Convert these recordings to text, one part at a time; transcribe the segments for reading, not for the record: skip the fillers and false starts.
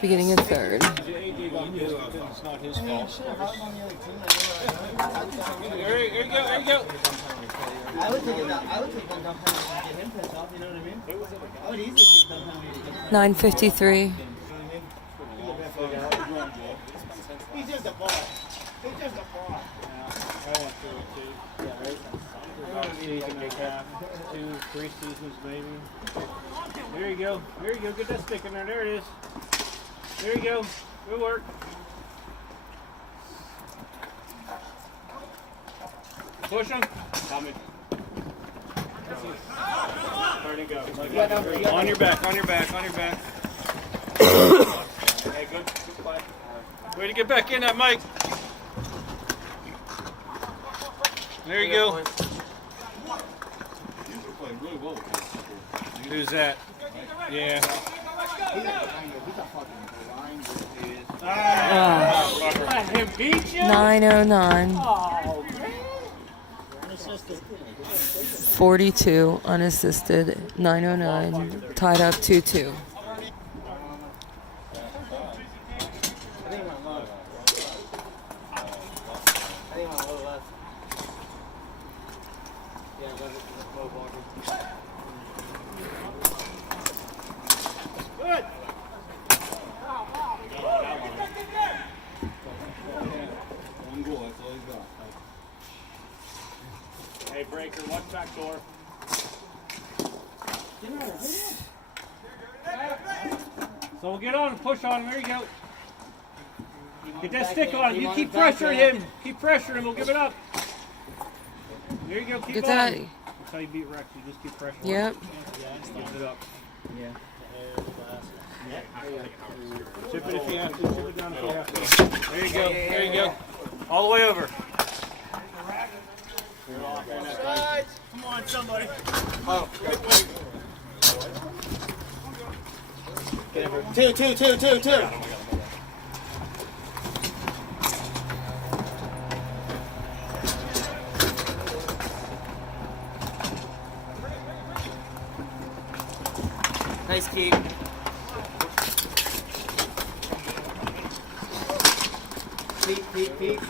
Beginning of third. It's not his fault. There you go. I would take one dump penalty and get him pissed off, you know what I mean? I would easily take a dump penalty. 9:53. He's just a ball. He's just a ball. About a season and a half, 2-3 seasons maybe. There you go. Get that stick in there. There it is. There you go. Good work. Push him. Coming. Where'd he go? On your back. Hey, good play. Way to get back in that, Mike. There you go. Who's that? Yeah. 9:09. 42 unassisted. 9:09. Tied up 2-2. Hey, Breaker, watch back door. So we'll get on and push on him. There you go. Get that stick on him. You keep pressuring him. Keep pressuring him. We'll give it up. There you go. Keep Get on. that. That's how you beat Rex. You just keep pressuring Yep. him. Give it up. Chip it if you have to. Chip it down if you have to. There you go. There you go. All the way over. Come on, somebody. Oh, get over. Two. Nice keep. Peek. Peek.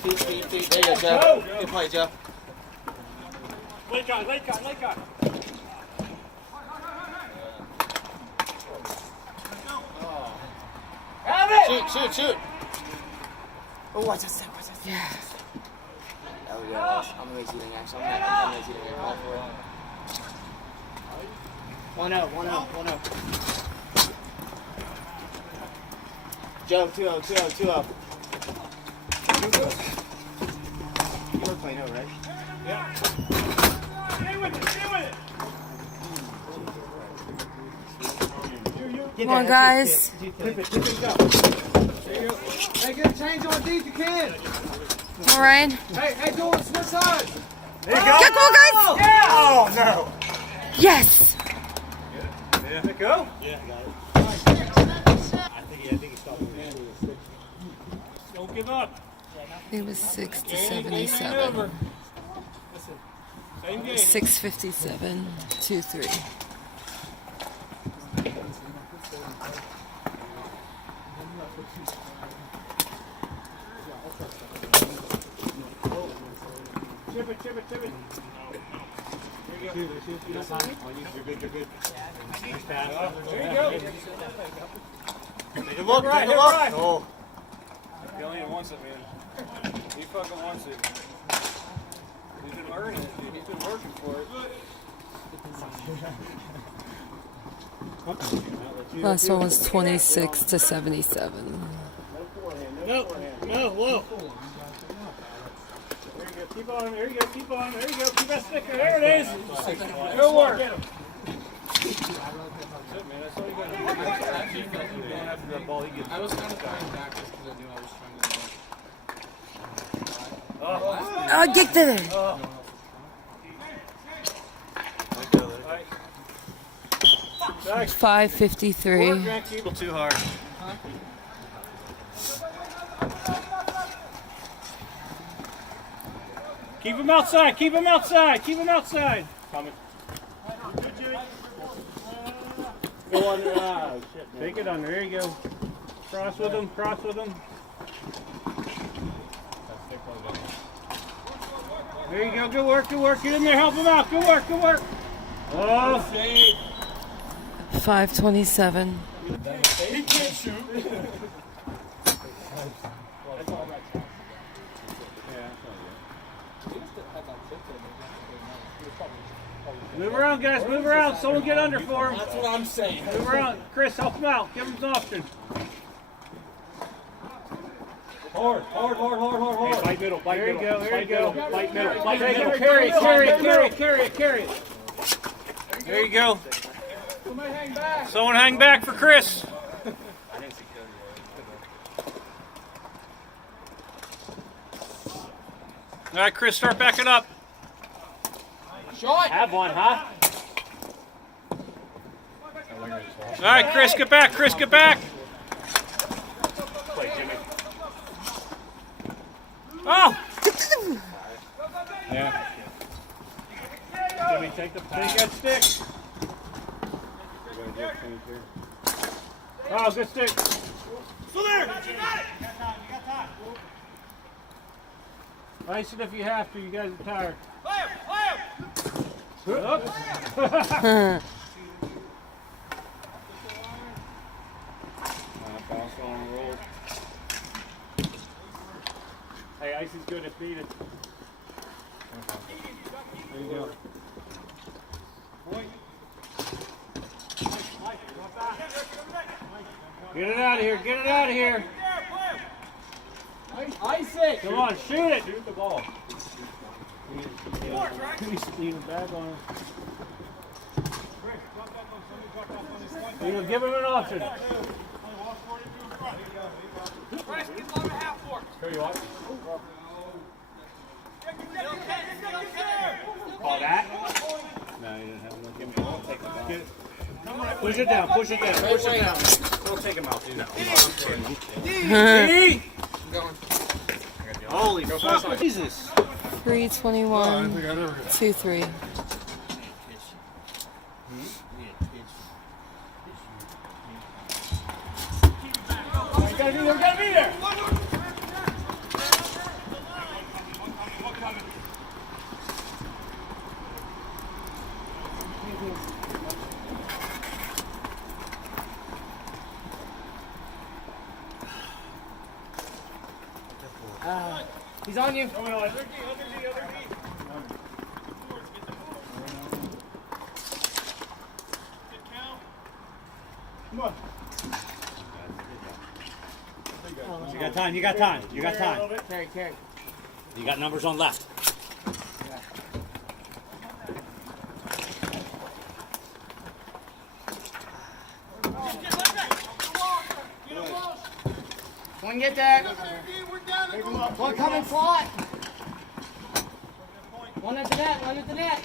There you go, Joe. Good play, Joe. Late guy. Have it! Shoot. Oh, what's that? Yeah. Oh, yeah. I'm amazing, actually. I'm amazing. All for it. 1-0. Joe, 2-0. You were playing 0, right? Yeah. Stay with it. Come on, guys. Tip it, go. There you go. Hey, get a change on D if you can. All right. Hey, Dolan, switch sides. There you go. Get goal, guys. Yeah. Oh, no. Yes. Yeah. Let go. Yeah. I think he stopped. Don't give up. It was 6 to Ain't 77. over. Same game. 6:57. 2-3. Chip it. There you go. You're good. Nice pass. There you go. Take a look. Right. Oh. He only wants it, man. He fucking wants it. He's been earning it, dude. He's been working for it. Last one was 26 to 77. No, whoa. There you go. Keep on. There you go. Keep that sticker. There it is. Good work. That's it, man. That's all you got to do. After that ball, he gets. I was kind of fighting back just because I knew I was trying to. Oh, get to it. 5:53. People too hard. Keep him outside. Coming. Go under. Oh, shit. Man. Take it under. There you go. Cross with him. Cross with him. There you go. Good work. Good work. Get in there. Help him out. Good work. Good work. Oh, save. 5:27. He can't shoot. Move around, guys. Move around. Someone get under for him. That's what I'm saying. Move around. Chris, help him out. Give him an option. Hard. Hey, bite middle. Bite There you middle. go, there you go. Bite middle. Bite Take middle. it. Carry it. There you go. Somebody hang back. Someone hang back for Chris. All right, Chris, start backing up. Shot. Have one, huh? All right, Chris, get back. Chris, get back. Oh! Yeah. Jimmy, take that stick. Oh, good stick. Still there. You got time. Ice it if you have to. You guys are tired. Hey, ice is good if needed. There you go. Get it out of here. Get it out of here. Ice it. Come on, shoot it. Shoot the ball. Leave a bag on him. You know, give him an option. Here you are. Call that? No, you didn't have enough. Give me one. Take him out. Push it down. Push it down. Push it down. Don't take him out. D! Holy fuck. Jesus. 3:21. 2-3. Gotta be there. Gotta be there. He's on you. Come on. You got time. You got time. You got time. Carry. You got numbers on left. One get that. One coming slot. One at the net. One at the net.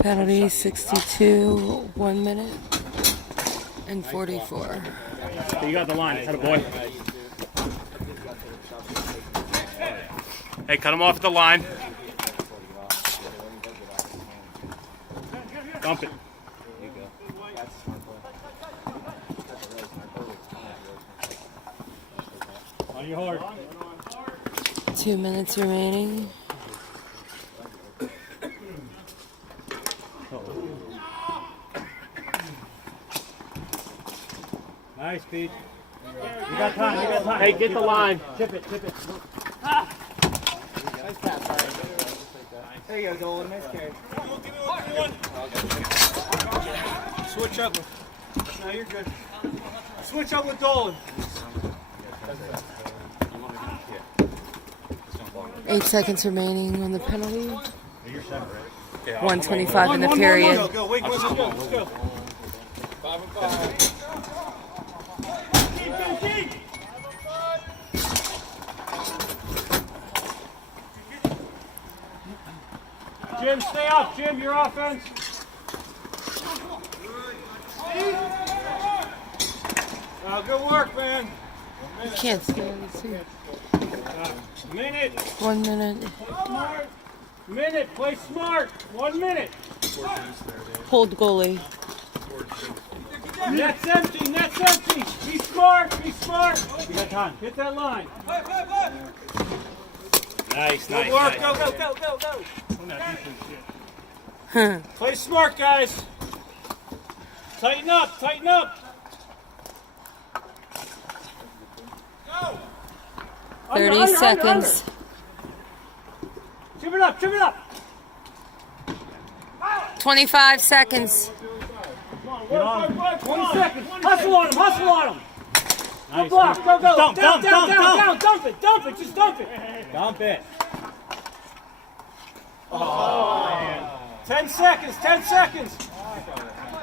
Penalty 62. 1 minute and 44. You got the line. Had a boy. Hey, cut him off at the line. Dump it. On your hard. 2 minutes remaining. Nice, Pete. You got time. You got time. Hey, get the line. Tip it. Nice pass, sorry. There you go, Dolan. Nice carry. Switch up. No, you're good. Switch up with Dolan. 8 seconds remaining on the penalty. 1:25 in the period. Go. Wait, let's go. Let's go. 5 and 5. Keep. Jim, stay up. Jim, your offense. Good work, man. Can't stand this here. Minute. 1 minute. Smart. Minute. Play smart. 1 minute. Hold goalie. Net's empty. Net's empty. Be smart. Be smart. You got time. Hit that line. Nice, Good work. Go, go, go, go, go. Play smart, guys. Tighten up. Tighten up. Go. 30 seconds. Chip it up. Chip it up. 25 seconds. Work, 20 seconds. Hustle on him. Hustle on him. Go Nice. block. Go, go. Dump, Down, dump, down, dump, down, dump. down. Dump it. Dump it. Just dump it. Dump it. 10 seconds. 10 seconds.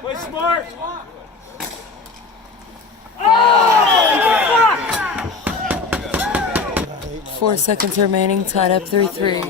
Play smart. Oh! 4 seconds remaining. Tied up 3-3.